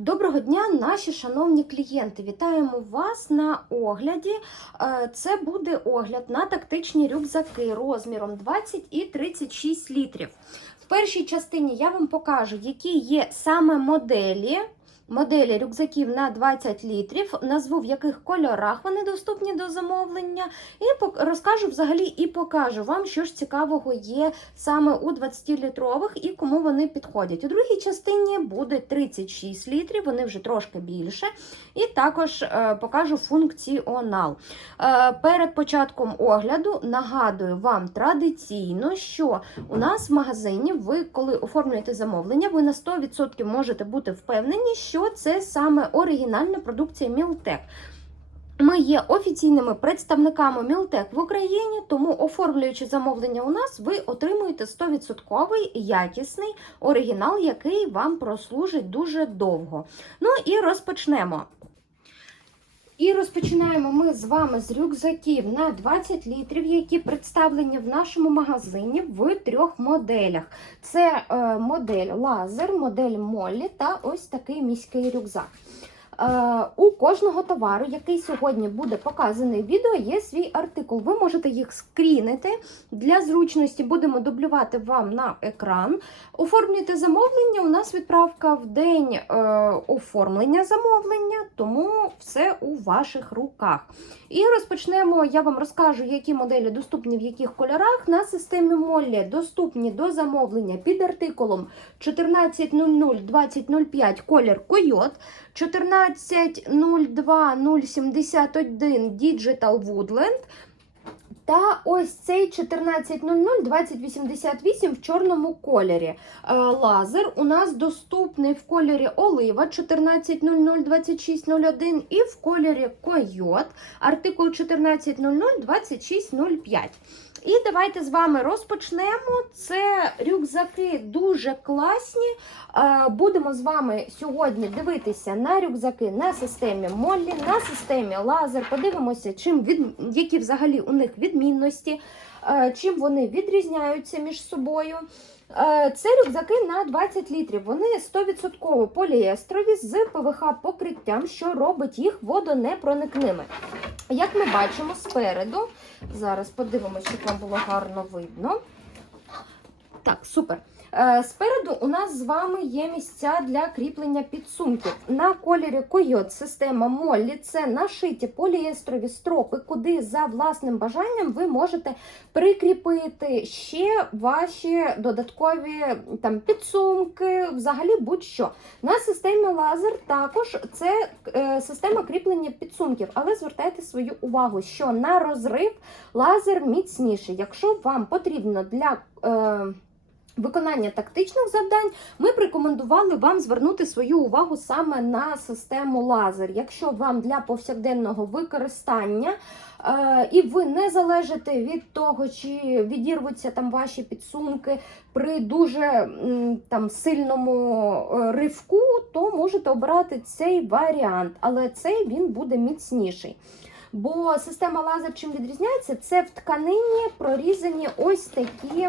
Доброго дня, наші шановні клієнти. Вітаємо вас на огляді. Е, Це буде огляд на тактичні рюкзаки розміром 20 і 36 літрів. В першій частині я вам покажу, які є саме моделі. Моделі рюкзаків на 20 літрів, назву в яких кольорах вони доступні до замовлення, і розкажу взагалі і покажу вам, що ж цікавого є саме у 20-літрових і кому вони підходять. У другій частині буде 36 літрів, вони вже трошки більше. І також е, покажу функціонал. Е, перед початком огляду нагадую вам традиційно, що у нас в магазині ви, коли оформлюєте замовлення, ви на 100% можете бути впевнені, що це саме оригінальна продукція Мілтек. Ми є офіційними представниками Мілтек в Україні, тому оформлюючи замовлення у нас, ви отримуєте 100% якісний оригінал, який вам прослужить дуже довго. Ну і розпочнемо. І розпочинаємо ми з вами з рюкзаків на 20 літрів, які представлені в нашому магазині в трьох моделях. Це е, модель лазер, модель Моллі та ось такий міський рюкзак. Е, У кожного товару, який сьогодні буде показаний в відео, є свій артикул. Ви можете їх скрінити. Для зручності будемо дублювати вам на екран. Оформлюйте замовлення. У нас відправка в день е, оформлення замовлення, тому все у ваших руках. І розпочнемо. Я вам розкажу, які моделі доступні в яких кольорах. На системі Моллі доступні до замовлення під артикулом 14.00-20.05 колір Койот. 14.02.071 Digital Woodland. Та ось цей 14.00-2088 в чорному кольорі. Е, Лазер у нас доступний в кольорі Олива 14.00-2601 і в кольорі Койот артикул 14.00-2605. І давайте з вами розпочнемо. Це рюкзаки дуже класні. Е, Будемо з вами сьогодні дивитися на рюкзаки на системі Моллі, на системі Лазер. Подивимося, чим від... які взагалі у них відмінності, е, чим вони відрізняються між собою. Е, Це рюкзаки на 20 літрів. Вони 100% поліестрові з ПВХ покриттям, що робить їх водонепроникними. Як ми бачимо спереду, зараз подивимося, щоб вам було гарно видно. Так, супер. Е, Спереду у нас з вами є місця для кріплення підсумків. На кольорі Койот система Моллі це нашиті поліестрові стропи, куди за власним бажанням ви можете прикріпити ще ваші додаткові там, підсумки, взагалі будь-що. На системі лазер також це е, система кріплення підсумків, але звертайте свою увагу, що на розрив лазер міцніший. Якщо вам потрібно для е, виконання тактичних завдань, ми б рекомендували вам звернути свою увагу саме на систему лазер. Якщо вам для повсякденного використання е, і ви не залежите від того, чи відірвуться там ваші підсумки при дуже там сильному е, ривку, то можете обрати цей варіант, але цей він буде міцніший. Бо система лазер чим відрізняється, це в тканині прорізані ось такі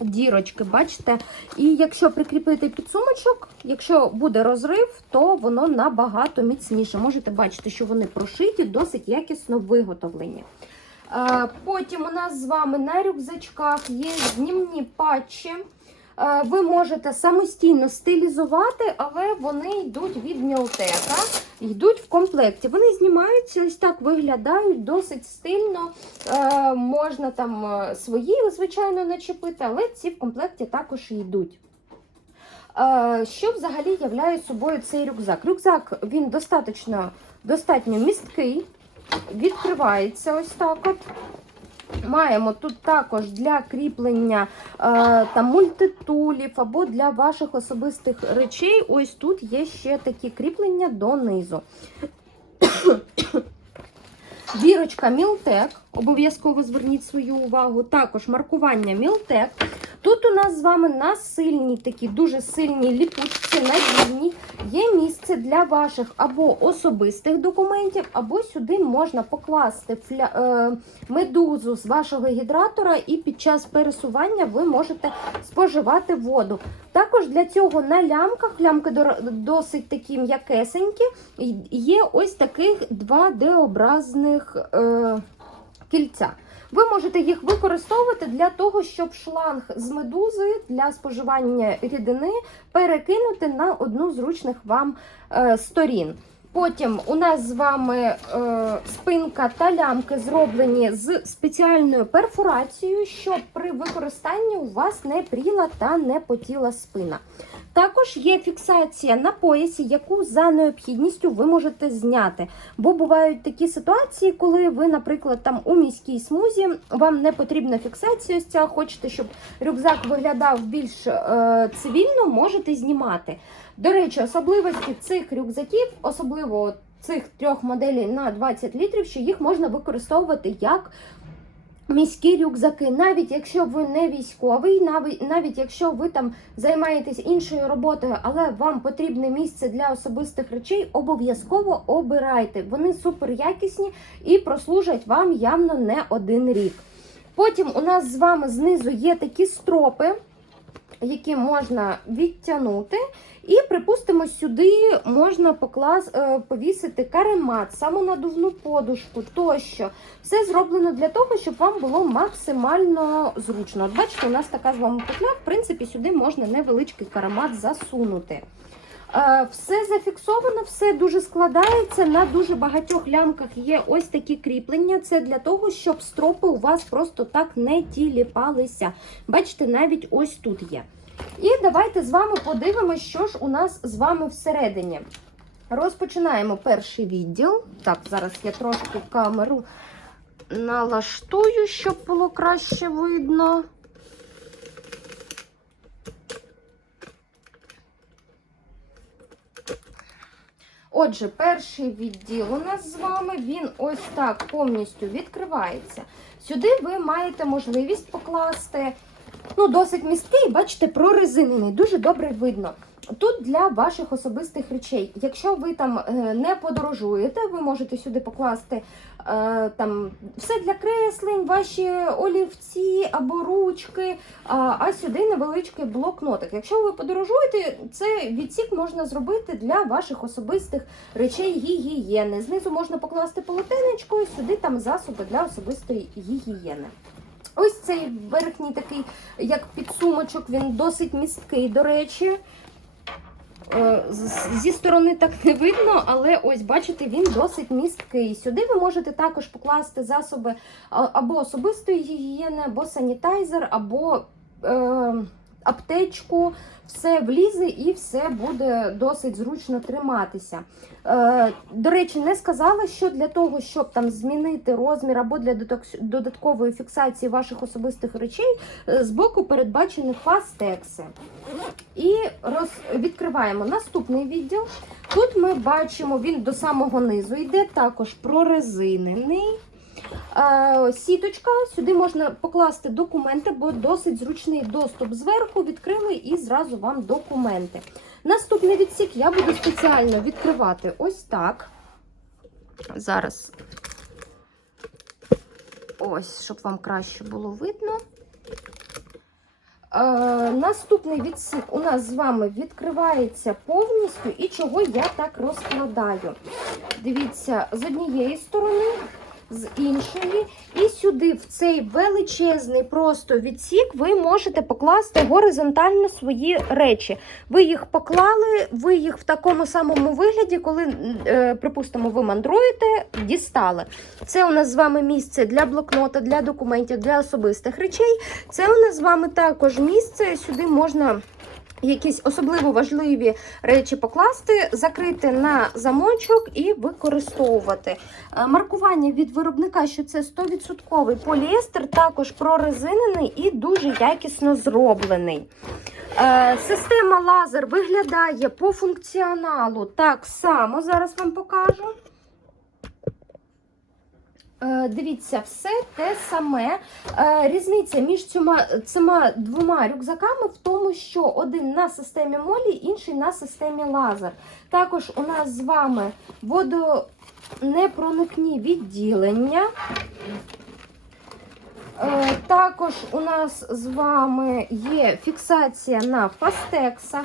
дірочки, бачите? І якщо прикріпити підсумочок, якщо буде розрив, то воно набагато міцніше. Можете бачити, що вони прошиті, досить якісно виготовлені. Е, Потім у нас з вами на рюкзачках є знімні патчі. Е, Ви можете самостійно стилізувати, але вони йдуть від Мілтека, йдуть в комплекті. Вони знімаються, ось так виглядають досить стильно. Е, Можна там е, свої, звичайно, начепити, але ці в комплекті також йдуть. Що взагалі являє собою цей рюкзак? Рюкзак він достатньо, достатньо місткий, відкривається ось так от. Маємо тут також для кріплення е, там, мультитулів або для ваших особистих речей. Ось тут є ще такі кріплення донизу. Вірочка Мілтек, обов'язково зверніть свою увагу. Також маркування Мілтек. Тут у нас з вами на сильній, такі дуже сильній ліпучці, надійній, є місце для ваших або особистих документів, або сюди можна покласти фля... е, медузу з вашого гідратора, і під час пересування ви можете споживати воду. Також для цього на лямках, лямки досить такі м'якесенькі, є ось таких два D-образних е, кільця. Ви можете їх використовувати для того, щоб шланг з медузи для споживання рідини перекинути на одну з зручних вам е, сторін. Потім у нас з вами е, спинка та лямки зроблені з спеціальною перфорацією, щоб при використанні у вас не пріла та не потіла спина. Також є фіксація на поясі, яку за необхідністю ви можете зняти. Бо бувають такі ситуації, коли ви, наприклад, там у міській смузі вам не потрібна фіксація, ось ця, хочете, щоб рюкзак виглядав більш е, цивільно, можете знімати. До речі, особливості цих рюкзаків, особливо цих трьох моделей на 20 літрів, що їх можна використовувати як міські рюкзаки, навіть якщо ви не військовий, навіть, навіть якщо ви там займаєтесь іншою роботою, але вам потрібне місце для особистих речей, обов'язково обирайте. Вони супер якісні і прослужать вам явно не один рік. Потім у нас з вами знизу є такі стропи, які можна відтягнути. І, припустимо, сюди можна поклас, е, повісити каремат, самонадувну подушку тощо. Все зроблено для того, щоб вам було максимально зручно. От бачите, у нас така з вами петля, в принципі, сюди можна невеличкий каремат засунути. Е, Все зафіксовано, все дуже складається. На дуже багатьох лямках є ось такі кріплення. Це для того, щоб стропи у вас просто так не тіліпалися. Бачите, навіть ось тут є. І давайте з вами подивимося, що ж у нас з вами всередині. Розпочинаємо перший відділ. Так, зараз я трошки камеру налаштую, щоб було краще видно. Отже, перший відділ у нас з вами, він ось так повністю відкривається. Сюди ви маєте можливість покласти ну, досить місткий, бачите, прорезинений, дуже добре видно. Тут для ваших особистих речей. Якщо ви там е, не подорожуєте, ви можете сюди покласти е, там все для креслень, ваші олівці або ручки, а, сюди невеличкий блокнотик. Якщо ви подорожуєте, це відсік можна зробити для ваших особистих речей гігієни. Знизу можна покласти полотенечко, і сюди там засоби для особистої гігієни. Ось цей верхній такий, як підсумочок, він досить місткий, до речі. Е, Зі сторони так не видно, але ось бачите, він досить місткий. Сюди ви можете також покласти засоби або особистої гігієни, або санітайзер, або е, аптечку. Все влізе і все буде досить зручно триматися. Е, до речі, не сказала, що для того, щоб там змінити розмір або для додаткової фіксації ваших особистих речей, е, збоку передбачені фастекси. І роз... відкриваємо наступний відділ. Тут ми бачимо, він до самого низу йде, також прорезинений. Е, сіточка, сюди можна покласти документи, бо досить зручний доступ зверху. Відкрили і зразу вам документи. Наступний відсік я буду спеціально відкривати ось так. Зараз ось, щоб вам краще було видно. Е, наступний відсік у нас з вами відкривається повністю, і чого я так розкладаю. Дивіться, з однієї сторони, з іншої, і сюди, в цей величезний просто відсік, ви можете покласти горизонтально свої речі. Ви їх поклали, ви їх в такому самому вигляді, коли, е, припустимо, ви мандруєте, дістали. Це у нас з вами місце для блокнота, для документів, для особистих речей. Це у нас з вами також місце. Сюди можна якісь особливо важливі речі покласти, закрити на замочок і використовувати. Е, Маркування від виробника, що це 100% поліестер, також прорезинений і дуже якісно зроблений. Е, Система лазер виглядає по функціоналу так само. Зараз вам покажу. Е, Дивіться, все те саме. Е, Різниця між цими, цими двома рюкзаками в тому, що один на системі молі, інший на системі лазер. Також у нас з вами водонепроникні відділення. Е, Також у нас з вами є фіксація на фастексах.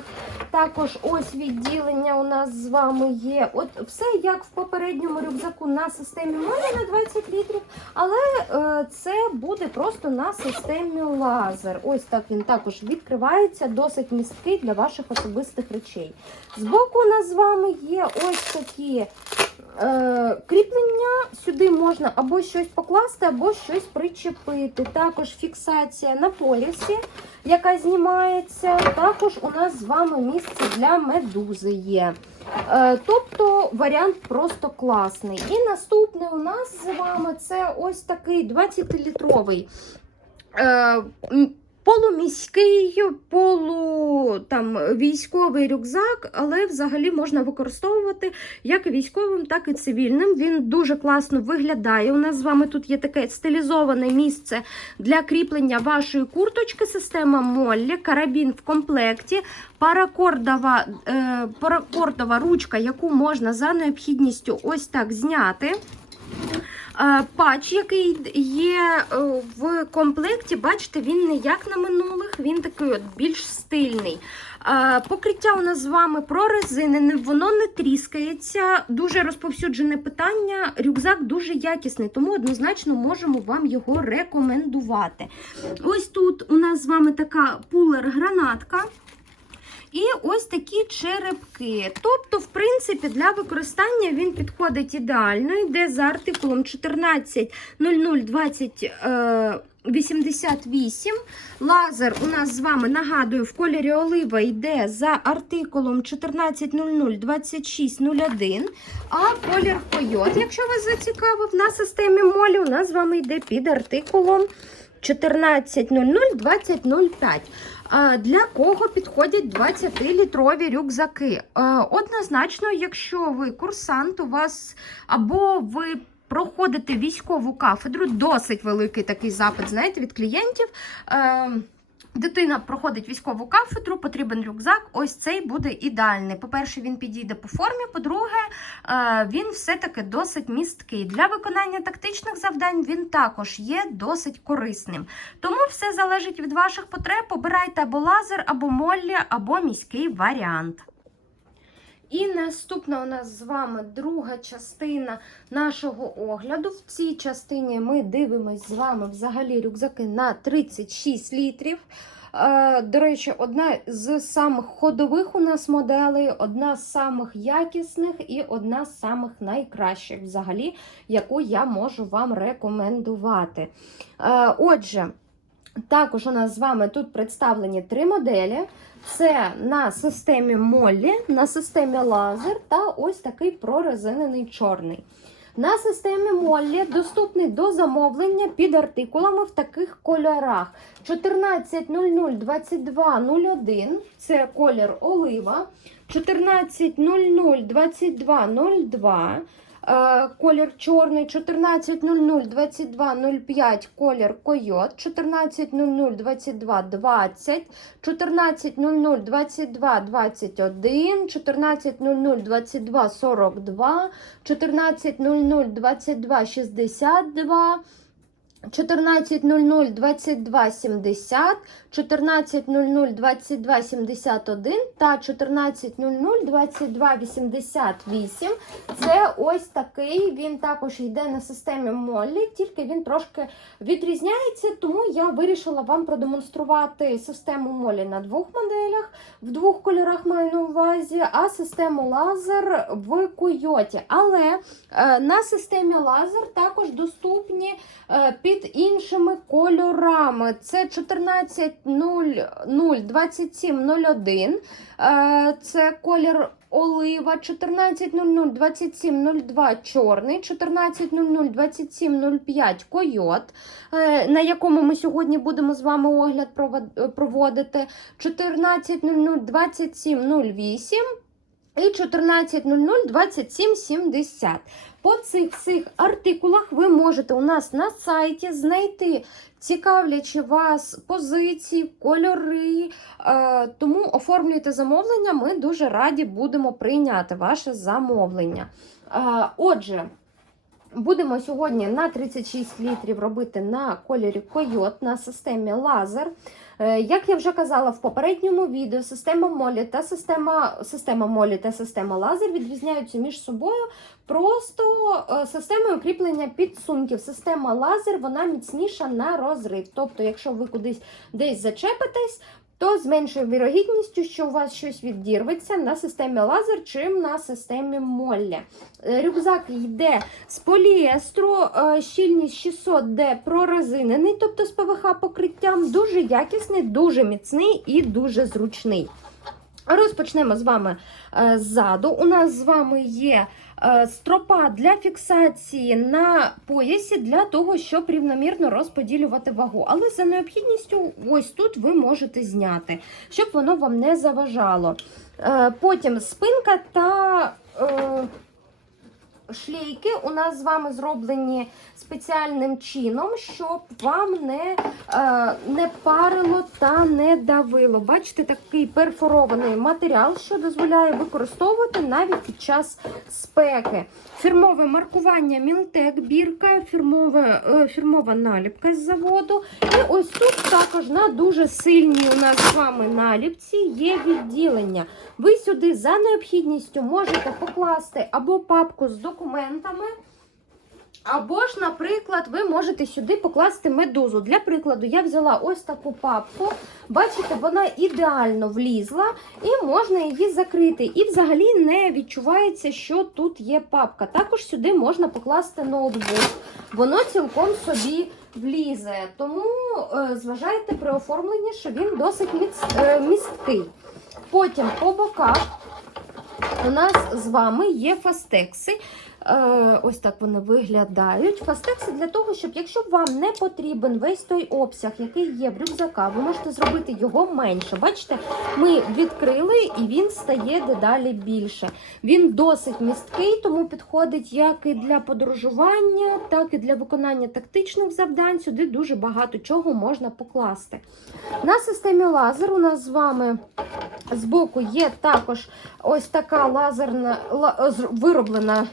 Також ось відділення у нас з вами є. От все як в попередньому рюкзаку на системі молі на 20 літрів, але е, це буде просто на системі лазер. Ось так він також відкривається, досить місткий для ваших особистих речей. Збоку у нас з вами є ось такі. Е, кріплення сюди можна або щось покласти, або щось причепити. Також фіксація на полісі, яка знімається. Також у нас з вами місце для медузи є. Е, тобто варіант просто класний. І наступний у нас з вами це ось такий 20-літровий. Полуміський, полу там військовий рюкзак, але взагалі можна використовувати як військовим, так і цивільним. Він дуже класно виглядає. У нас з вами тут є таке стилізоване місце для кріплення вашої курточки. Система Моллі, карабін в комплекті, паракордова, е, паракордова ручка, яку можна за необхідністю ось так зняти. Е, Патч, який є е, в комплекті, бачите, він не як на минулих, він такий от більш стильний. Е, Покриття у нас з вами прорезинене, воно не тріскається. Дуже розповсюджене питання. Рюкзак дуже якісний, тому однозначно можемо вам його рекомендувати. Ось тут у нас з вами така пулер-гранатка. І ось такі черепки. Тобто, в принципі, для використання він підходить ідеально. Йде за артикулом 14.002088. Лазер у нас з вами, нагадую, в кольорі олива йде за артикулом 14.002601. А колір койот, якщо вас зацікавив, на системі молі, у нас з вами йде під артикулом 14.002005. Для кого підходять 20-літрові рюкзаки? Однозначно, якщо ви курсант, у вас або ви проходите військову кафедру, досить великий такий запит, знаєте, від клієнтів. Дитина проходить військову кафедру, потрібен рюкзак. Ось цей буде ідеальний. По-перше, він підійде по формі. По-друге, е, він все-таки досить місткий. Для виконання тактичних завдань він також є досить корисним. Тому все залежить від ваших потреб. Обирайте або лазер, або моллі, або міський варіант. І наступна у нас з вами друга частина нашого огляду. В цій частині ми дивимося з вами взагалі рюкзаки на 36 літрів. Е, До речі, одна з самих ходових у нас моделей, одна з самих якісних і одна з самих найкращих, взагалі, яку я можу вам рекомендувати. Е, Отже, також у нас з вами тут представлені три моделі. Це на системі Моллі, на системі лазер та ось такий прорезинений чорний. На системі Моллі доступний до замовлення під артикулами в таких кольорах: 14.002201 це колір олива, 14.002202 е, колір чорний, 14.002205 колір койот, 14.002220, 14.002221, 14.002242, 14.002262, 14.002270, 14.002271 та 14.002288. Це ось такий, він також йде на системі Моллі, тільки він трошки відрізняється, тому я вирішила вам продемонструвати систему Моллі на двох моделях, в двох кольорах маю на увазі, а систему лазер в Койоті. Але е, на системі лазер також доступні е, під іншими кольорами. Це 14.002701, е, це колір олива, 14.002702 чорний, 14.002705 койот, е, на якому ми сьогодні будемо з вами огляд провод- проводити, 14.002708 і 14.00 2770. По цих всіх артикулах ви можете у нас на сайті знайти цікавлячі вас позиції, кольори. Е, тому оформлюйте замовлення. Ми дуже раді будемо прийняти ваше замовлення. Е, отже. Будемо сьогодні на 36 літрів робити на кольорі койот на системі лазер. Е, Як я вже казала в попередньому відео, система молі та система, система молі та система лазер відрізняються між собою просто е, системою кріплення підсумків. Система лазер вона міцніша на розрив. Тобто, якщо ви кудись десь зачепитесь, то з меншою вірогідністю, що у вас щось відірветься на системі лазер, чим на системі моллі. Е, Рюкзак йде з поліестру, е, щільність 600 д прорезинений, тобто з ПВХ покриттям, дуже якісний, дуже міцний і дуже зручний. Розпочнемо з вами е, ззаду. У нас з вами є стропа для фіксації на поясі для того, щоб рівномірно розподілювати вагу. Але за необхідністю, ось тут ви можете зняти, щоб воно вам не заважало. Е, Потім спинка та. Шлейки у нас з вами зроблені спеціальним чином, щоб вам не, е, не парило та не давило. Бачите, такий перфорований матеріал, що дозволяє використовувати навіть під час спеки. Фірмове маркування Мілтек, бірка, фірмове, е, фірмова наліпка з заводу. І ось тут також на дуже сильній у нас з вами наліпці є відділення. Ви сюди за необхідністю можете покласти або папку з документами. Або ж, наприклад, ви можете сюди покласти медузу. Для прикладу, я взяла ось таку папку. Бачите, вона ідеально влізла і можна її закрити. І взагалі не відчувається, що тут є папка. Також сюди можна покласти ноутбук. Воно цілком собі влізе. Тому е, зважайте при оформленні, що він досить міц, е, місткий. Потім по боках у нас з вами є фастекси. Е, ось так вони виглядають. Фастекси для того, щоб якщо вам не потрібен весь той обсяг, який є в рюкзака, ви можете зробити його менше. Бачите, ми відкрили і він стає дедалі більше. Він досить місткий, тому підходить як і для подорожування, так і для виконання тактичних завдань. Сюди дуже багато чого можна покласти. На системі лазер у нас з вами збоку є також ось така лазерна вироблена.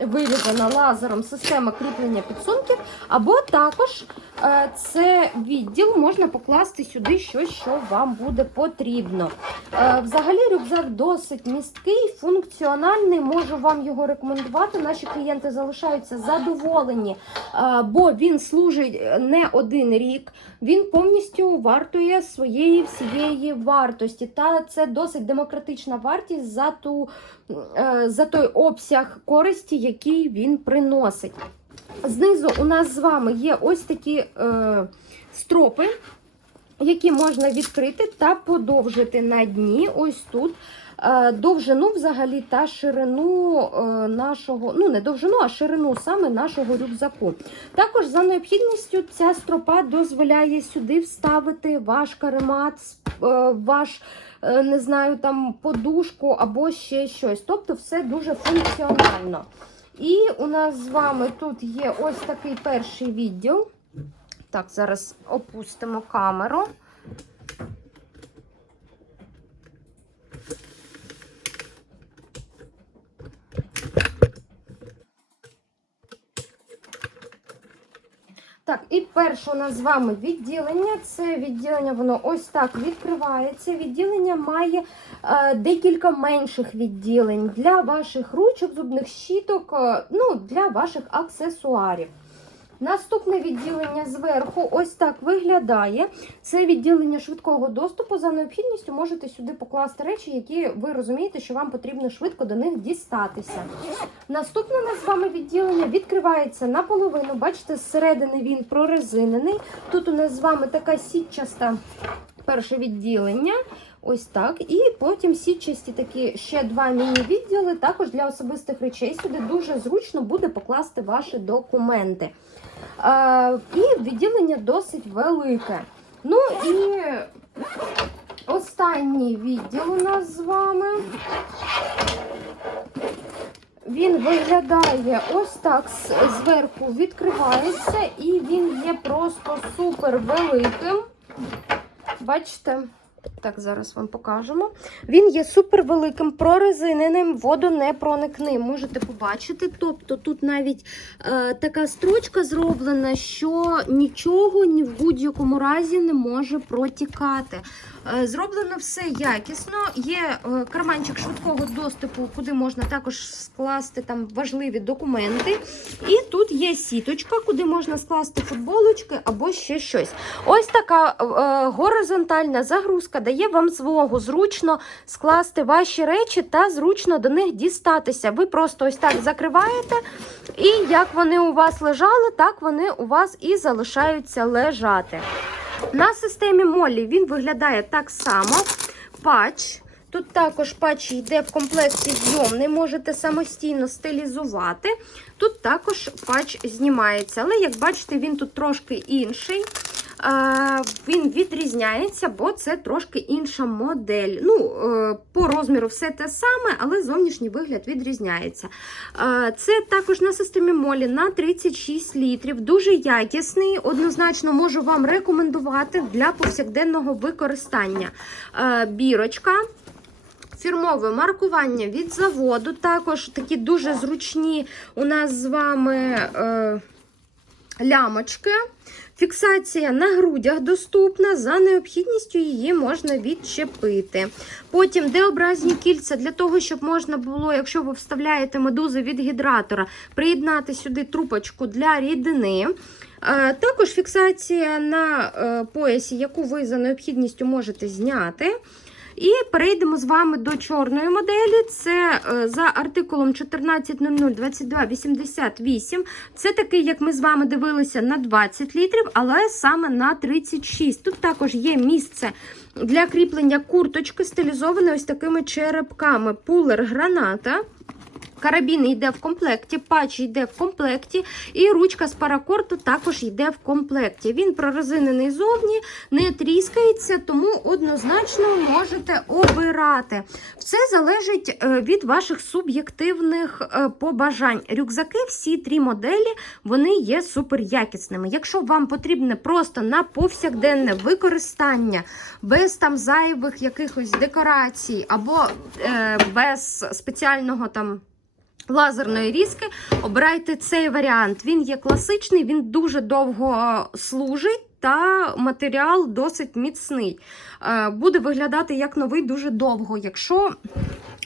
Вирізана лазером система кріплення підсумків, або також е, це відділ можна покласти сюди щось, що вам буде потрібно. Е, взагалі, рюкзак досить місткий, функціональний. Можу вам його рекомендувати. Наші клієнти залишаються задоволені, е, бо він служить не один рік. Він повністю вартує своєї всієї вартості. Та це досить демократична вартість за ту за той обсяг користі, який він приносить. Знизу у нас з вами є ось такі е, стропи, які можна відкрити та подовжити на дні. Ось тут. Е, Довжину взагалі та ширину е, нашого, ну не довжину, а ширину саме нашого рюкзаку. Також за необхідністю ця стропа дозволяє сюди вставити ваш каремат, е, ваш не знаю, там подушку або ще щось. Тобто все дуже функціонально. І у нас з вами тут є ось такий перший відділ. Так, зараз опустимо камеру. Так, і перше у нас з вами відділення. Це відділення, воно ось так відкривається. Відділення має е, декілька менших відділень для ваших ручок, зубних щіток, е, ну, для ваших аксесуарів. Наступне відділення зверху ось так виглядає. Це відділення швидкого доступу. За необхідністю можете сюди покласти речі, які ви розумієте, що вам потрібно швидко до них дістатися. Наступне з вами відділення відкривається наполовину. Бачите, зсередини він прорезинений. Тут у нас з вами така сітчаста перше відділення. Ось так. І потім сітчасті такі ще два міні-відділи, також для особистих речей. Сюди дуже зручно буде покласти ваші документи. Е, і відділення досить велике. Ну і останній відділ у нас з вами. Він виглядає ось так зверху відкривається, і він є просто супер великим. Бачите? Так, зараз вам покажемо. Він є супер великим, прорезиненим, водонепроникним. Можете побачити. Тобто тут навіть е, така строчка зроблена, що нічого ні в будь-якому разі не може протікати. Е, Зроблено все якісно. Є е, карманчик швидкого доступу, куди можна також скласти там важливі документи. І тут є сіточка, куди можна скласти футболочки або ще щось. Ось така е, горизонтальна загрузка дає вам змогу зручно скласти ваші речі та зручно до них дістатися. Ви просто ось так закриваєте, і як вони у вас лежали, так вони у вас і залишаються лежати. На системі Моллі він виглядає так само. Патч. Тут також патч йде в комплекті зйомний, можете самостійно стилізувати. Тут також патч знімається, але як бачите, він тут трошки інший. Він відрізняється, бо це трошки інша модель. Ну, е, По розміру все те саме, але зовнішній вигляд відрізняється. Це також на системі Молі на 36 літрів. Дуже якісний. Однозначно можу вам рекомендувати для повсякденного використання. Бірочка. Фірмове маркування від заводу. Також такі дуже зручні у нас з вами е, лямочки. Фіксація на грудях доступна, за необхідністю її можна відчепити. Потім D-образні кільця для того, щоб можна було, якщо ви вставляєте медузи від гідратора, приєднати сюди трубочку для рідини. Е, Також фіксація на е, поясі, яку ви за необхідністю можете зняти. І перейдемо з вами до чорної моделі. Це е, за артикулом 14.00.2288. Це такий, як ми з вами дивилися, на 20 літрів, але саме на 36. Тут також є місце для кріплення курточки, стилізоване ось такими черепками. Пулер граната. Карабін йде в комплекті, патч йде в комплекті, і ручка з паракорту також йде в комплекті. Він прорезинений зовні, не тріскається, тому однозначно можете обирати. Все залежить е, від ваших суб'єктивних е, побажань. Рюкзаки, всі три моделі, вони є супер якісними. Якщо вам потрібне просто на повсякденне використання, без там зайвих якихось декорацій, або е, без спеціального там. Лазерної різки, обирайте цей варіант. Він є класичний, він дуже довго служить. Та матеріал досить міцний. Е, Буде виглядати як новий дуже довго. Якщо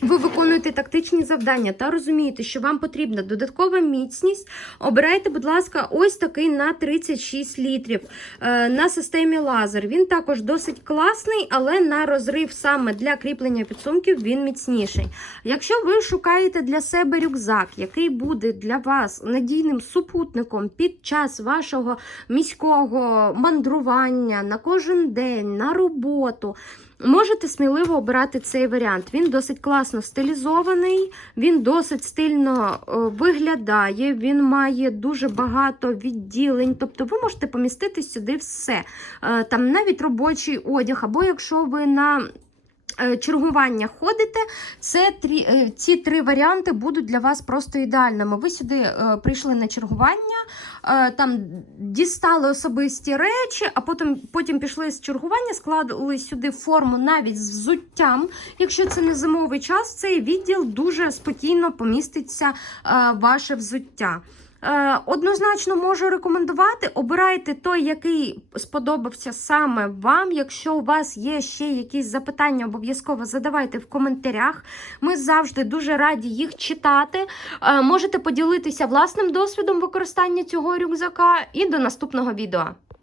ви виконуєте тактичні завдання та розумієте, що вам потрібна додаткова міцність, обирайте, будь ласка, ось такий на 36 літрів е, на системі лазер. Він також досить класний, але на розрив саме для кріплення підсумків він міцніший. Якщо ви шукаєте для себе рюкзак, який буде для вас надійним супутником під час вашого міського мандрування на кожен день, на роботу. Можете сміливо обирати цей варіант. Він досить класно стилізований, він досить стильно е, виглядає, він має дуже багато відділень. Тобто ви можете помістити сюди все. Е, Там навіть робочий одяг, або якщо ви на Чергування ходите, це трі, е, ці три варіанти будуть для вас просто ідеальними. Ви сюди е, прийшли на чергування, е, там дістали особисті речі, а потім, потім пішли з чергування, складали сюди форму навіть з взуттям. Якщо це не зимовий час, цей відділ дуже спокійно поміститься е, ваше взуття. Е, Однозначно можу рекомендувати. Обирайте той, який сподобався саме вам. Якщо у вас є ще якісь запитання, обов'язково задавайте в коментарях. Ми завжди дуже раді їх читати. Е, Можете поділитися власним досвідом використання цього рюкзака і до наступного відео.